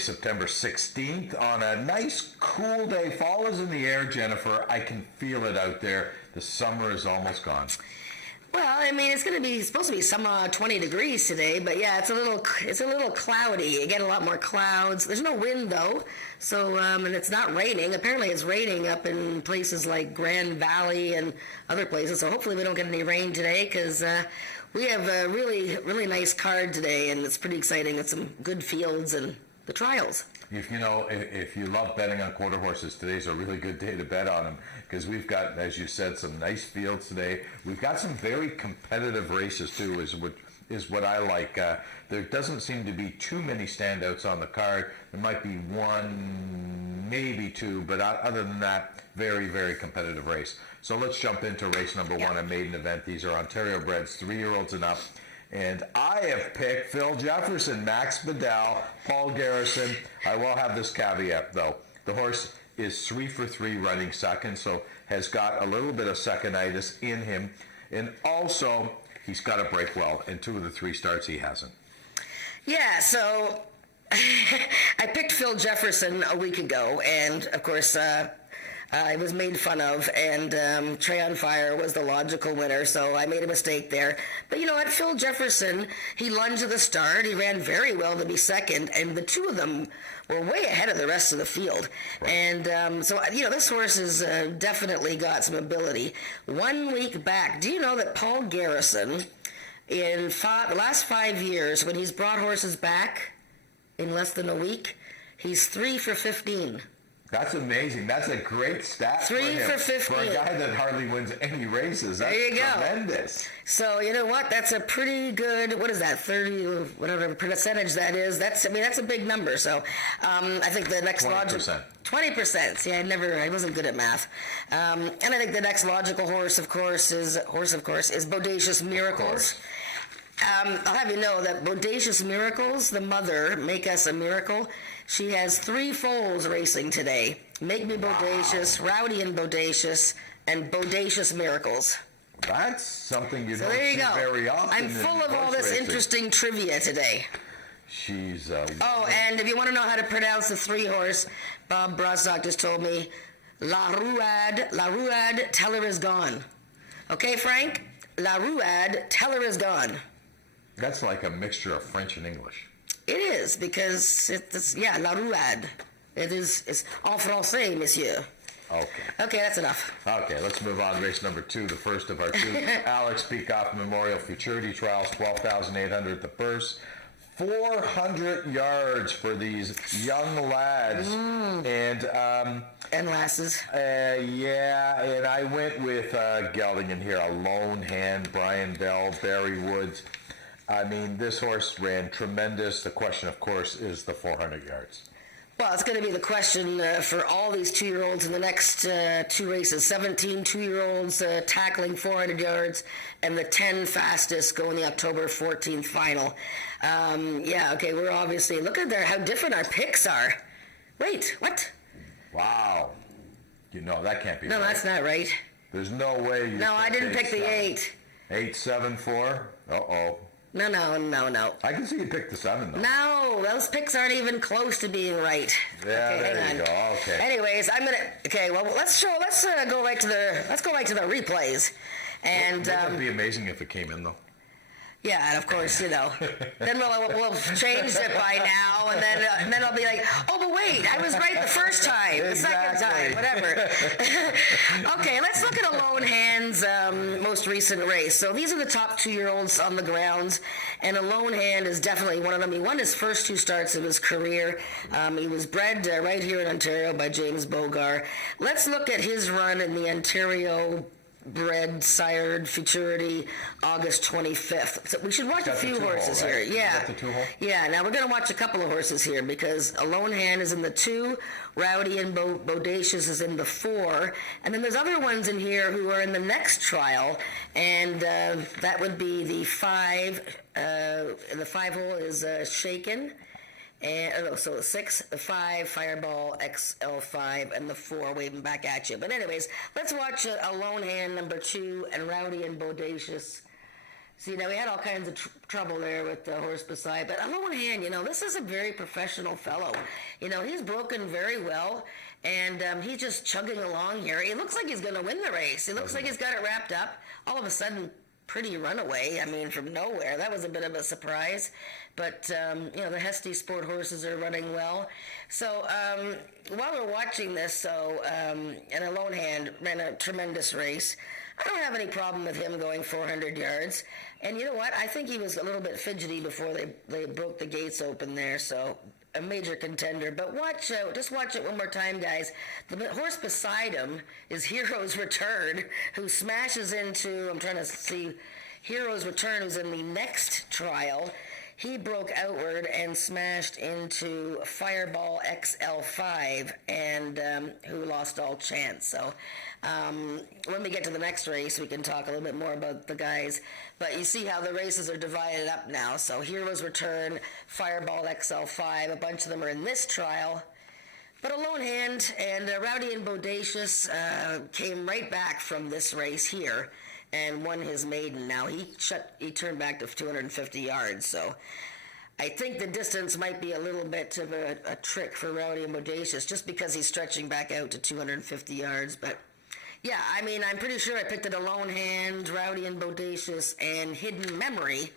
September 16th on a nice cool day. Fall is in the air, Jennifer. I can feel it out there. The summer is almost gone. Well, I mean, it's supposed to be some 20 degrees today, but yeah, it's a little cloudy. You get a lot more clouds. There's no wind though, so and it's not raining. Apparently, it's raining up in places like Grand Valley and other places. So hopefully, we don't get any rain today because we have a really, really nice card today, and it's pretty exciting. It's some good fields and the trials. If you love betting on quarter horses, today's a really good day to bet on them because we've got, as you said, some nice fields today. We've got some very competitive races too, is what I like. There doesn't seem to be too many standouts on the card. There might be one, maybe two, but other than that, very, very competitive race. So let's jump into race number one, a maiden event. These are Ontario breds, 3-year-olds and up. And I have picked Phil Jefferson, Max Bedell, Paul Garrison. I will have this caveat, though. The horse is 3 for 3 running second, so has got a little bit of seconditis in him. And also, he's got to break well. In 2 of the 3 starts, he hasn't. Yeah, so I picked Phil Jefferson a week ago, and of course, it was made fun of, and Trey on Fire was the logical winner, so I made a mistake there. But you know what? Phil Jefferson, he lunged at the start. He ran very well to be second, and the 2 of them were way ahead of the rest of the field. Right. And so, this horse has definitely got some ability. 1 week back, do you know that Paul Garrison, in the last 5 years, when he's brought horses back in less than a week, he's 3 for 15. That's amazing. That's a great stat 3 for 15. For a guy that hardly wins any races. That's there you go. Tremendous. So, you know what? That's a pretty good, what is that, 30, whatever percentage that is. That's a big number. So, I think the next 20%. 20%. See, I wasn't good at math. And I think the next logical horse, of course, is Bodacious Miracles. I'll have you know that Bodacious Miracles, the mother, Make Us a Miracle, she has 3 foals racing today. Make Me Bodacious, Rowdy and Bodacious, and Bodacious Miracles. That's something you don't see very often. I'm full of all this interesting trivia today. She's and if you want to know how to pronounce the 3-horse, Bob Brostock just told me, La Ruade, Tell Her Is Gone. Okay, Frank? La Ruade, Tell Her Is Gone. That's like a mixture of French and English. It is, because it's La Ruade. It's en français, monsieur. Okay, that's enough. Okay, let's move on. Race number 2, the first of our 2. Alex Peacock Memorial Futurity Trials, 12,800 at the purse. 400 yards for these young lads. And lasses. And I went with gelding in here, a lone hand, Brian Bell, Barry Woods. I mean, this horse ran tremendous. The question, of course, is the 400 yards. Well, it's going to be the question for all these 2-year-olds in the next 2 races. 17 2-year-olds tackling 400 yards, and the 10 fastest go in the October 14th final. We're obviously, look at how different our picks are. Wait, what? Wow. That can't be right. No, that's not right. There's no way you No, I didn't pick the 8. 8, 7, 4? Uh-oh. No. I can see you pick the 7, though. No, those picks aren't even close to being right. Yeah, okay, there you go. Okay. Anyways, let's go right to the replays. And wouldn't it be amazing if it came in, though? Yeah, and of course, then we'll change it by now, and then I'll be like, oh, but wait, I was right the first time, the second time, whatever. Okay, let's look at a lone hand's most recent race. So these are the top 2-year-olds on the grounds, and a lone hand is definitely one of them. He won his first 2 starts of his career. He was bred right here in Ontario by James Bogar. Let's look at his run in the Ontario bred, sired, futurity, August 25th. So we should watch a few horses here. Yeah. The 2-hole? Yeah, now we're going to watch a couple of horses here because a lone hand is in the 2, Rowdy and Bodacious is in the 4, and then there's other ones in here who are in the next trial, and that would be the 5. The 5-hole is Shaken. And so the 6, the 5, Fireball, XL5, and the 4 waving back at you. But anyways, let's watch a lone hand number 2 and Rowdy and Bodacious See, now we had all kinds of trouble there with the horse beside, but on the one hand, this is a very professional fellow. He's broken very well, and he's just chugging along here. He looks like he's going to win the race. He looks like he's got it wrapped up. All of a sudden, pretty runaway. I mean, from nowhere. That was a bit of a surprise. But, the Hesty Sport horses are running well. So, while we're watching this, and a lone hand ran a tremendous race. I don't have any problem with him going 400 yards. And you know what? I think he was a little bit fidgety before they broke the gates open there. So, a major contender. But just watch it one more time, guys. The horse beside him is Hero's Return, who smashes into, I'm trying to see, Hero's Return, who's in the next trial. He broke outward and smashed into Fireball XL5, and who lost all chance. So when we get to the next race, we can talk a little bit more about the guys. But you see how the races are divided up now. So Hero's Return, Fireball XL5, a bunch of them are in this trial. But a lone hand, and Rowdy and Bodacious came right back from this race here and won his maiden. Now he turned back to 250 yards, so I think the distance might be a little bit of a trick for Rowdy and Bodacious, just because he's stretching back out to 250 yards. But yeah, I mean, I'm pretty sure I picked it a lone hand, Rowdy and Bodacious, and Hidden Memory,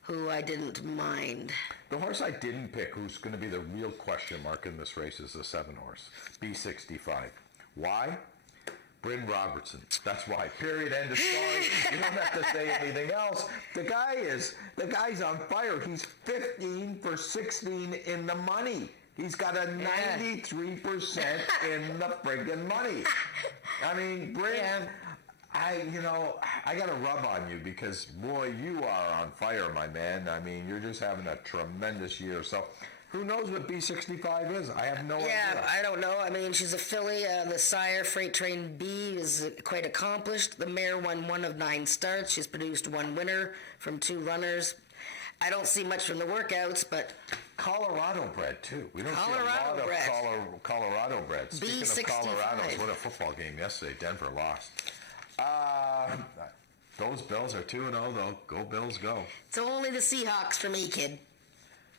who I didn't mind. The horse I didn't pick, who's going to be the real question mark in this race, is the 7 horse, B65. Why? Bryn Robertson. That's why. Period. End of story. You don't have to say anything else. The guy's on fire. He's 15 for 16 in the money. He's got a 93% in the friggin' money. I mean, Bryn, I got to rub on you because, boy, you are on fire, my man. I mean, you're just having a tremendous year. So, who knows what B65 is? I have no idea. Yeah, I don't know. I mean, she's a filly. The sire, Freight Train B, is quite accomplished. The mare won 1 of 9 starts. She's produced 1 winner from 2 runners. I don't see much from the workouts, but... Colorado bred, too. We don't see a lot of Colorado bred. Speaking of Colorado's, what a football game yesterday. Denver lost. Those Bills are 2-0, though. Go Bills, go. It's only the Seahawks for me, kid.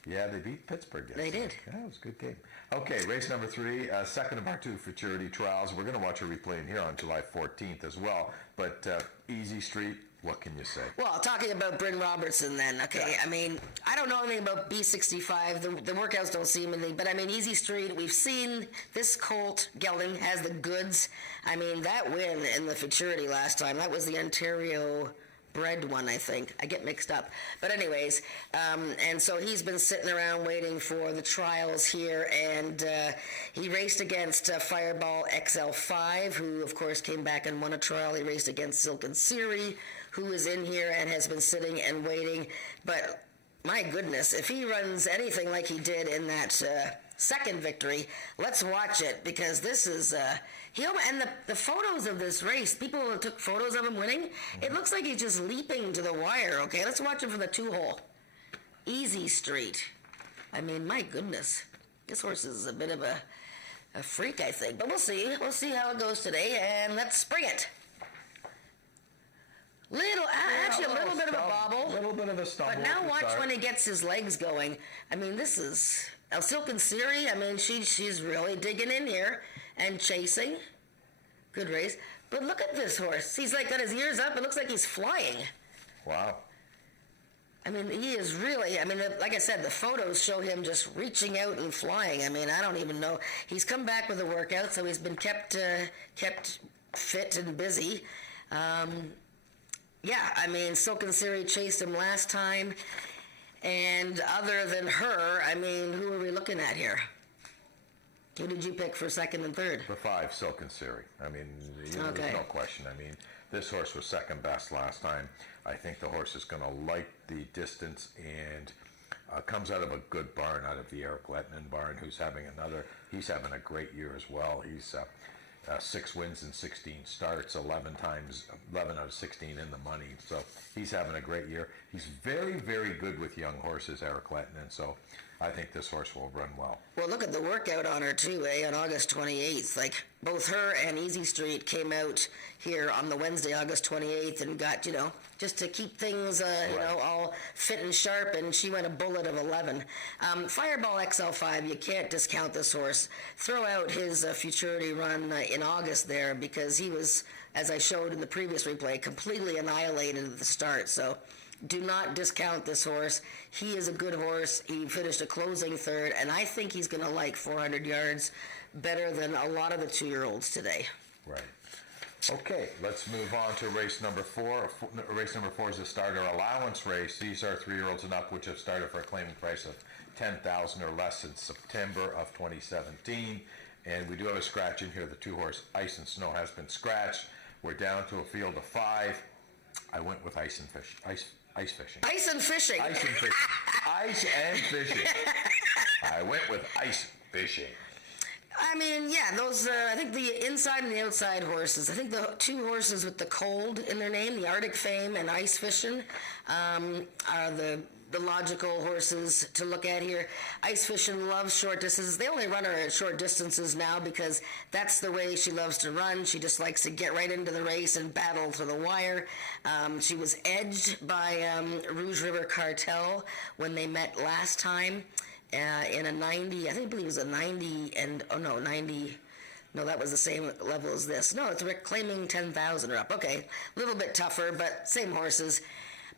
Yeah, they beat Pittsburgh yesterday. They did. Yeah, it was a good game. Okay, race number 3, second of our 2 futurity trials. We're going to watch a replay in here on July 14th as well. But Easy Street, what can you say? Well, talking about Bryn Robertson then, okay. Yeah. I mean, I don't know anything about B65. The workouts don't seem anything. But, I mean, Easy Street, we've seen this colt, Gelding, has the goods. I mean, that win in the futurity last time, that was the Ontario bred one, I think. I get mixed up. But anyways, and so he's been sitting around waiting for the trials here, and he raced against Fireball XL5, who, of course, came back and won a trial. He raced against Silken Siri, who is in here and has been sitting and waiting. But my goodness, if he runs anything like he did in that second victory, let's watch it, because this is... and the photos of this race, people took photos of him winning. It looks like he's just leaping to the wire. Okay, let's watch him from the 2-hole. Easy Street. I mean, my goodness. This horse is a bit of a freak, I think. But we'll see. We'll see how it goes today, and let's spring it. Actually, a little bit of a bobble. A little bit of a stumble. But now watch when he gets his legs going. I mean, this is... Silken Siri, I mean, she's really digging in here and chasing. Good race. But look at this horse. He's like got his ears up. It looks like he's flying. Wow. I mean, he is really, I mean, like I said, the photos show him just reaching out and flying. I mean, I don't even know. He's come back with a workout, so he's been kept fit and busy. Yeah, I mean, Silken Siri chased him last time. And other than her, I mean, who are we looking at here? Who did you pick for second and third? The 5, Silken Siri. I mean, there's no question. I mean, this horse was second best last time. I think the horse is going to like the distance and comes out of a good barn, out of the Eric Lettinen barn, he's having a great year as well. He's 6 wins in 16 starts, 11 out of 16 in the money. So he's having a great year. He's very, very good with young horses, Eric Lettinen. So I think this horse will run well. Well, look at the workout on her too, on August 28th. Like, both her and Easy Street came out here on the Wednesday, August 28th, and got, just to keep things, all fit and sharp, and she went a bullet of 11. Fireball XL5, you can't discount this horse. Throw out his futurity run in August there, because he was, as I showed in the previous replay, completely annihilated at the start. So do not discount this horse. He is a good horse. He finished a closing third, and I think he's going to like 400 yards better than a lot of the 2-year-olds today. Right. Okay, let's move on to race number 4. Race number 4 is the starter allowance race. These are 3-year-olds and up, which have started for a claiming price of $10,000 or less since September of 2017. And we do have a scratch in here. The 2-horse Ice and Snow has been scratched. We're down to a field of 5. I went with ice fishing. Ice and fishing. Ice and fishing. Ice and fishing. I went with ice fishing. I mean, yeah, those, I think the inside and the outside horses, I think the 2 horses with the cold in their name, the Arctic Fame and Ice Fishing, are the logical horses to look at here. Ice Fishing loves short distances. They only run her at short distances now because that's the way she loves to run. She just likes to get right into the race and battle to the wire. She was edged by Rouge River Cartel when they met last time. In a 90, I believe it was a 90, and, 90, no, that was the same level as this. No, it's claiming 10,000 or up. Okay, a little bit tougher, but same horses.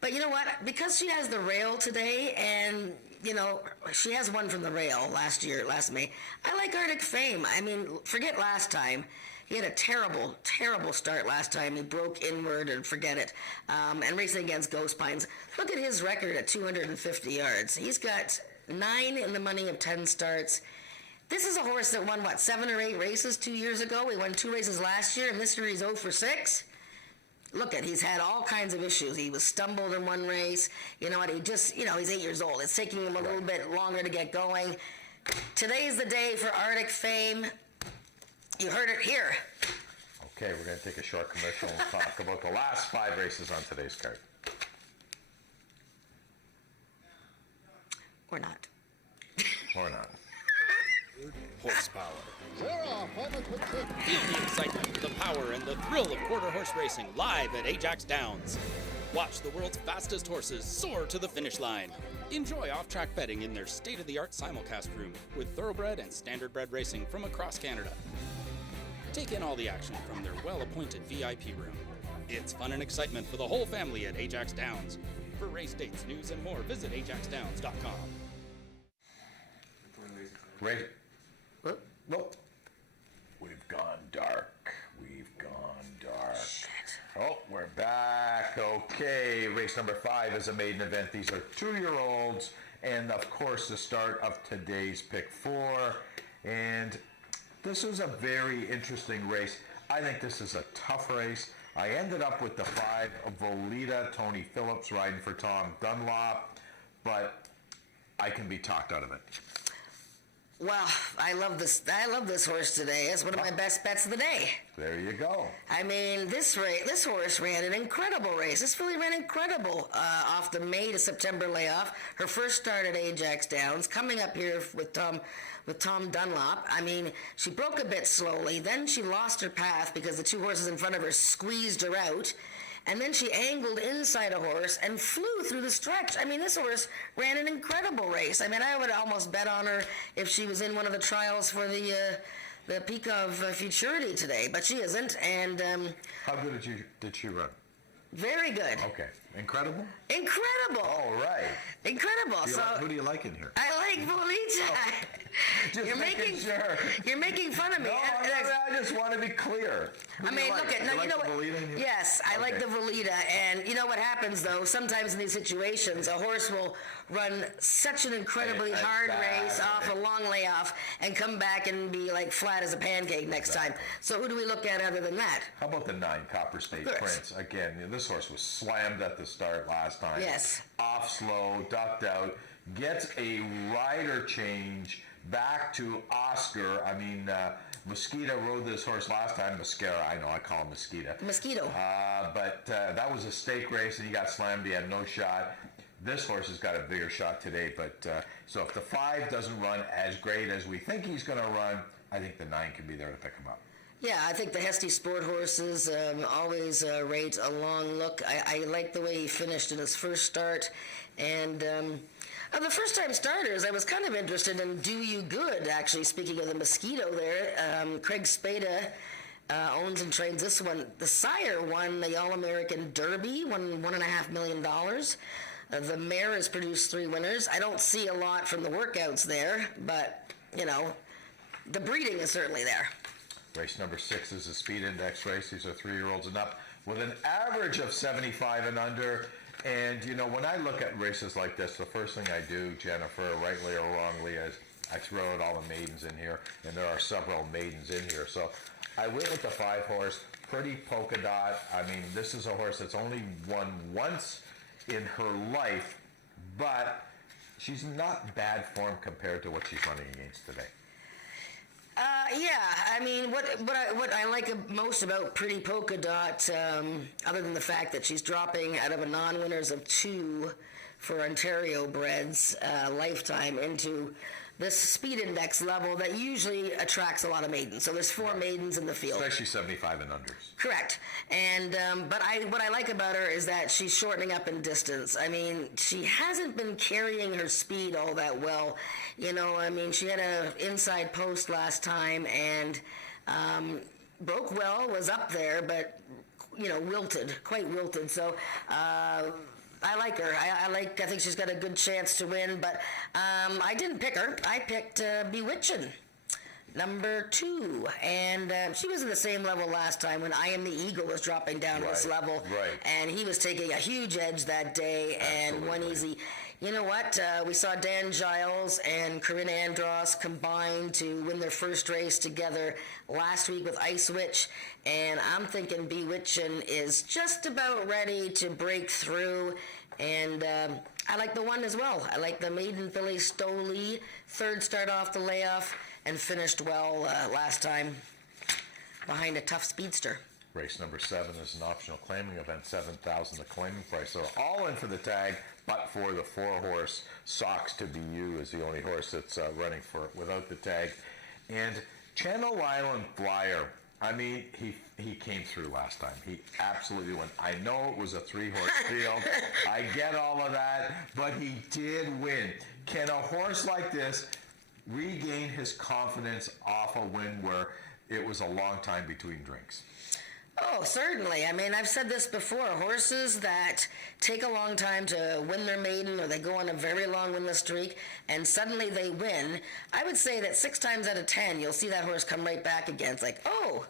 But you know what? Because she has the rail today, and, she has one from the rail last May, I like Arctic Fame. I mean, forget last time. He had a terrible, terrible start last time. He broke inward and forget it. And racing against Ghost Pines. Look at his record at 250 yards. He's got 9 in the money of 10 starts. This is a horse that won, 7 or 8 races 2 years ago? He won 2 races last year, and this year he's 0 for 6. Look he's had all kinds of issues. He was stumbled in one race. You know what, he's 8 years old. It's taking him a little bit longer to get going. Today's the day for Arctic Fame. You heard it here. Okay, we're going to take a short commercial and talk about the last 5 races on today's card. Or not. Or not. Horsepower. Feel the excitement, the power, and the thrill of quarter horse racing live at Ajax Downs. Watch the world's fastest horses soar to the finish line. Enjoy off-track betting in their state-of-the-art simulcast room with thoroughbred and standardbred racing from across Canada. Take in all the action from their well-appointed VIP room. It's fun and excitement for the whole family at Ajax Downs. For race dates, news, and more, visit ajaxdowns.com. Race. Nope. We've gone dark. Shit. Oh, we're back. Okay, race number 5 is a maiden event. These are 2-year-olds, and of course the start of today's pick 4. And this is a very interesting race. I think this is a tough race. I ended up with the 5 of Volita, Tony Phillips riding for Tom Dunlop, but I can be talked out of it. Well, I love this horse today. It's one of my best bets of the day. There you go. I mean, this horse ran an incredible race. This filly ran incredible off the May to September layoff. Her first start at Ajax Downs, coming up here with Tom Dunlop. I mean, she broke a bit slowly. Then she lost her path because the 2 horses in front of her squeezed her out. And then she angled inside a horse and flew through the stretch. I mean, this horse ran an incredible race. I mean, I would almost bet on her if she was in one of the trials for the Peak of Futurity today, but she isn't. And how good did she run? Very good. Okay. Incredible? Incredible. All right. Incredible. Who do you like in here? I like Volita. Just sure. You're making fun of me. No, I just want to be clear. Look at you know what? Volita in here? Yes, I like the Volita, and you know what happens though? Sometimes in these situations, a horse will run such an incredibly hard race off a long layoff and come back and be like flat as a pancake next time. So who do we look at other than that? How about the 9 Copper State Prince? Again, this horse was slammed at the start last time. Yes. Off slow, ducked out, gets a rider change back to Oscar. I mean, Mosquito rode this horse last time. Mascara, I know, I call him Mosquito. But that was a stake race, and he got slammed. He had no shot. This horse has got a bigger shot today. But so if the 5 doesn't run as great as we think he's going to run, I think the 9 can be there to pick him up. Yeah, I think the Hesty Sport horses always rate a long look. I like the way he finished in his first start. And of the first-time starters, I was kind of interested in Do You Good, actually, speaking of the Mosquito there. Craig Spada owns and trains this one. The sire won the All-American Derby, won $1.5 million. The mare has produced 3 winners. I don't see a lot from the workouts there, but, you know, the breeding is certainly there. Race number 6 is a speed index race. These are 3-year-olds and up with an average of 75 and under. And, you know, when I look at races like this, the first thing I do, Jennifer, rightly or wrongly, is I throw out all the maidens in here, and there are several maidens in here. So I went with the 5-horse, Pretty Polka Dot. I mean, this is a horse that's only won once in her life, but she's not bad form compared to what she's running against today. Yeah, I mean, what I like most about Pretty Polka Dot, other than the fact that she's dropping out of a non-winners of 2 for Ontario breds lifetime into this speed index level that usually attracts a lot of maidens. So there's 4 maidens in the field. Especially 75 and unders. Correct. And but what I like about her is that she's shortening up in distance. I mean, she hasn't been carrying her speed all that well. You know, I mean, she had a inside post last time and broke well, was up there, but, you know, quite wilted. So I like her. I think she's got a good chance to win, but I didn't pick her. I picked Bewitchin', number 2, and she was in the same level last time when I Am the Eagle was dropping down this level, and he was taking a huge edge that day and won easy. You know what? We saw Dan Giles and Corinna Andros combine to win their first race together last week with Ice Witch, and I'm thinking Bewitchin' is just about ready to break through, and I like the one as well. I like the maiden filly Stoli, 3rd start off the layoff, and finished well last time behind a tough speedster. Race number 7 is an optional claiming event, 7,000 the claiming price. So all in for the tag, but for the 4-horse Sox to Be You is the only horse that's running for without the tag. And Channel Island Flyer, I mean, he came through last time. He absolutely went. I know it was a 3-horse field. I get all of that, but he did win. Can a horse like this regain his confidence off a win where it was a long time between drinks? Oh, certainly. I mean, I've said this before. Horses that take a long time to win their maiden or they go on a very long winless streak and suddenly they win, I would say that 6 times out of 10, you'll see that horse come right back again. It's like, oh,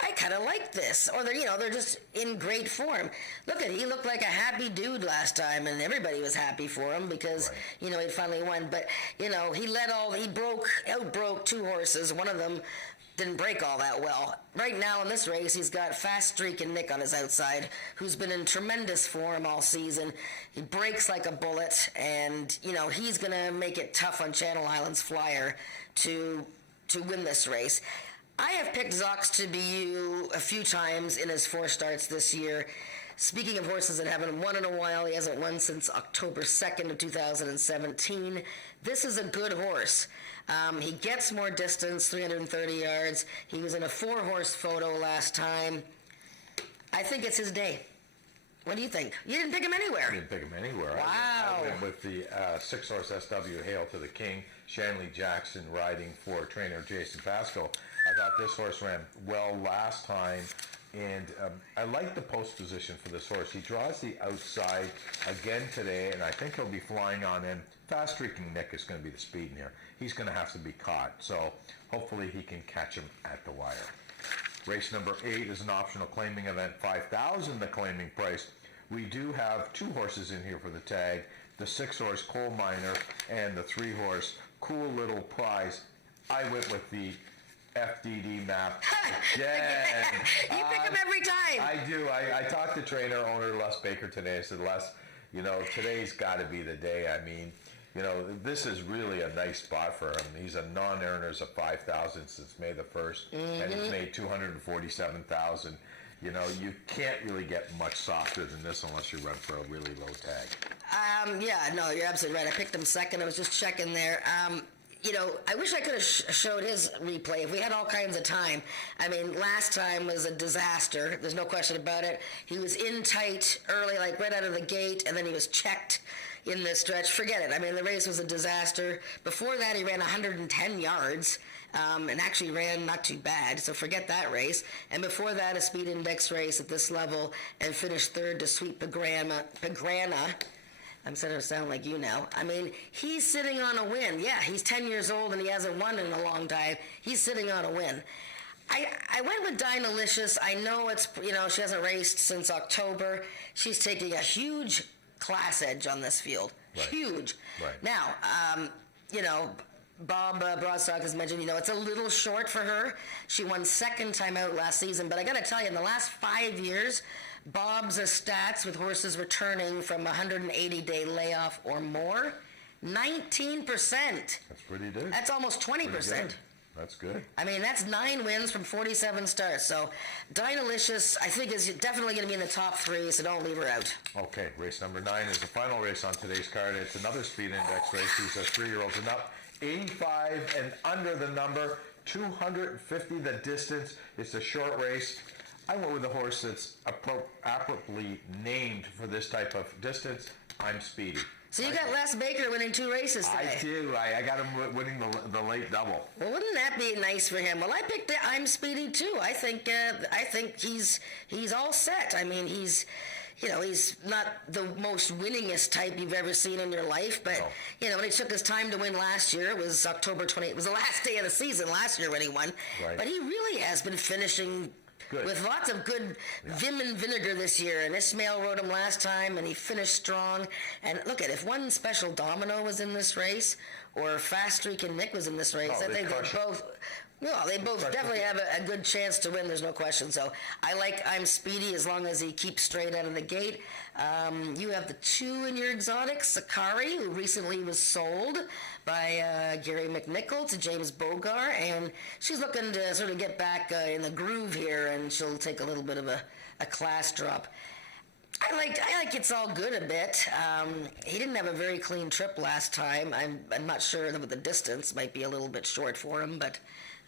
I kind of like this. Or they're just in great form. He looked like a happy dude last time and everybody was happy for him because, he finally won. But, he outbroke 2 horses. One of them didn't break all that well. Right now in this race, he's got Fast Streak and Nick on his outside, who's been in tremendous form all season. He breaks like a bullet, and, he's going to make it tough on Channel Islands Flyer to win this race. I have picked Zox to Be You a few times in his 4 starts this year. Speaking of horses that haven't won in a while, he hasn't won since October 2nd of 2017. This is a good horse. He gets more distance, 330 yards. He was in a 4-horse photo last time. I think it's his day. What do you think? You didn't pick him anywhere. I didn't pick him anywhere. Wow. I went with the 6-horse SW Hail to the King, Shanley Jackson riding for trainer Jason Pascoe. I thought this horse ran well last time, and I like the post position for this horse. He draws the outside again today, and I think he'll be flying on in. Fast Streaking Nick is going to be the speed in here. He's going to have to be caught, so hopefully he can catch him at the wire. Race number 8 is an optional claiming event, 5,000 the claiming price. We do have 2 horses in here for the tag, the 6-horse Coal Miner and the 3-horse Cool Little Prize. I went with the FDD map again. You pick him every time. I do. I talked to trainer owner Les Baker today. I said, Les, today's got to be the day. I mean, this is really a nice spot for him. He's a non-earners of 5,000 since May the 1st, and he's made 247,000. You can't really get much softer than this unless you run for a really low tag. Yeah, no, you're absolutely right. I picked him second. I was just checking there. I wish I could have showed his replay if we had all kinds of time. I mean, last time was a disaster. There's no question about it. He was in tight early, like right out of the gate, and then he was checked in the stretch. Forget it. I mean, the race was a disaster. Before that, he ran 110 yards. And actually ran not too bad, so forget that race. And before that, a speed index race at this level, and finished third to sweet Pagrana. I'm starting to sound like you now. I mean, he's sitting on a win. Yeah, he's 10 years old and he hasn't won in a long time. He's sitting on a win. I went with Dynalicious. I know it's, she hasn't raced since October. She's taking a huge class edge on this field. Right. Huge. Right. Now, Bob Broadstock has mentioned, it's a little short for her. She won second time out last season, but I got to tell you, in the last 5 years, Bob's stats with horses returning from a 180-day layoff or more, 19%. That's pretty good. That's almost 20%. That's good. I mean, that's 9 wins from 47 starts. So, Dynalicious, I think, is definitely going to be in the top 3, so don't leave her out. Okay, race number 9 is the final race on today's card. It's another speed index race. These are 3-year-olds and up. 85 and under the number, 250 the distance. It's a short race. I went with a horse that's appropriately named for this type of distance. I'm Speedy. So you got Les Baker winning 2 races today. I do. I got him winning the late double. Well, wouldn't that be nice for him? Well, I picked the I'm Speedy too. I think he's all set. I mean, he's not the most winningest type you've ever seen in your life, but when he took his time to win last year, it was October 20. It was the last day of the season last year when he won. Right. But he really has been finishing good, with lots of good vim and vinegar this year. And Ismail rode him last time, and he finished strong. And look if one special Domino was in this race, or Fast Streak and Nick was in this race, I think they both. Well, they both definitely have a good chance to win, there's no question. So I like I'm Speedy as long as he keeps straight out of the gate. You have the 2 in your exotics, Sakari, who recently was sold by Gary McNichol to James Bogar, and she's looking to sort of get back in the groove here, and she'll take a little bit of a class drop. I like It's All Good a bit. He didn't have a very clean trip last time. I'm not sure that the distance might be a little bit short for him, but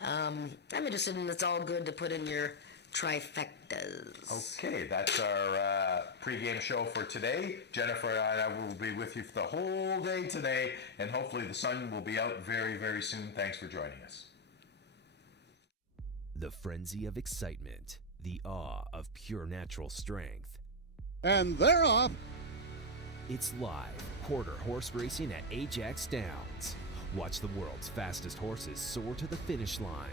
I'm interested in It's All Good to put in your trifectas. Okay, that's our pregame show for today. Jennifer and I will be with you for the whole day today, and hopefully the sun will be out very, very soon. Thanks for joining us. The frenzy of excitement, the awe of pure natural strength. And they're off. It's live quarter horse racing at Ajax Downs. Watch the world's fastest horses soar to the finish line.